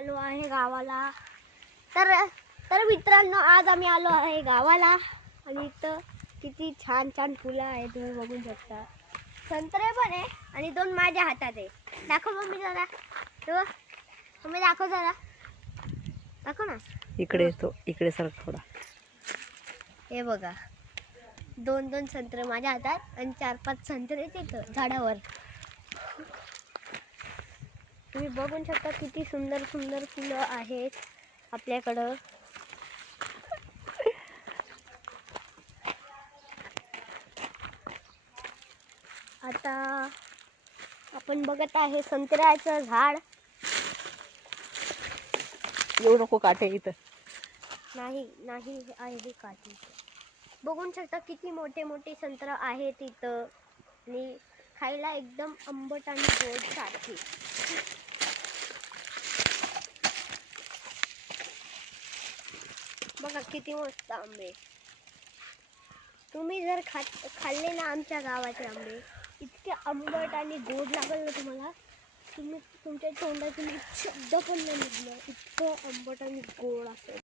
आलो आहे गावाला. तर तर मित्रांनो, आज आम्ही आलो आहे गावाला आणि इथं किती छान छान फुलं आहे, तुम्ही बघू शकता. संत्रे पण आहे आणि दोन माझ्या हातात आहे. दाखव मम्मी जरा. तो मम्मी दाखव जरा. दाखव ना. इकडे तो इकडे सर थोडा. हे बघा, दोन दोन संत्रे माझ्या हातात आणि 4-5 संत्रे तिथं झाडावर. तुम्ही बघू शकता किती सुंदर सुंदर फुलं आहेत आपल्याकडं. आता आपण बघत आहे संत्र्याचं झाड. येऊ नको काटे इथं. नाही नाही आहे हे काठी. बघू शकता किती मोठे मोठे संत्र आहेत इथं आणि खायला एकदम आंबट आणि गोड सारखे. बघा किती मस्त आंबे. तुम्ही जर खाल्ले ना आमच्या गावाचे आंबे, इतके आंबट आणि गोड लागल ना तुम्हाला, तुम्ही तुमच्या तोंडातून एक शब्द पण नाही निघणार, इतकं आंबट आणि गोड असेल.